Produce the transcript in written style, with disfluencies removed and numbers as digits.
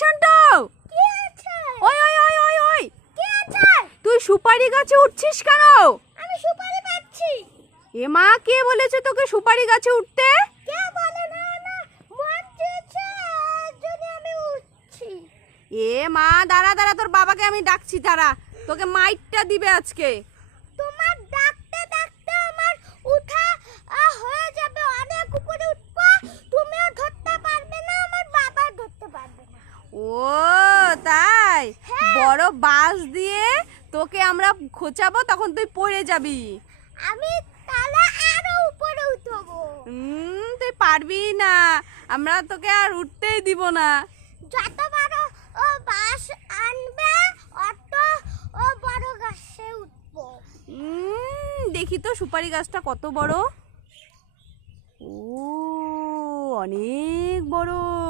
শান্ত, ওই ওই ওই ওই ওই, তুই সুপারি গাছে উঠছিস কেন? আমি সুপারি পাচ্ছি। এ মা, কে বলেছে তোকে সুপারি গাছে উঠতে? কে বলে না, না মন চেয়েছে যদি আমি উঠছি। এ মা, দাঁড়া দাঁড়া, তোর বাবাকে আমি ডাকছি, দাঁড়া, তোকে মাইটটা দিবে আজকে। তোমার ডাকতে ডাকতে আমার উঠা হয়ে যাবে, অনেক উপরে উঠবো, তুমিও ধরতে পারবে না, আমার বাবা ধরতে পারবে না। ও তাই, হ্যাঁ। বড় বাঁশ দিয়ে তোকে আমরা খোঁচাবো, তখন তুই পড়ে যাবি। আমি তাহলে আরো উপরে উঠবো। তুই পারবি না, আমরা তোকে আর উঠতেই দিব না। যত বড় বাস আনবে অত বড় গাছে উঠবো। দেখি তো সুপারি গাছটা কত বড়। ও, অনেক বড়।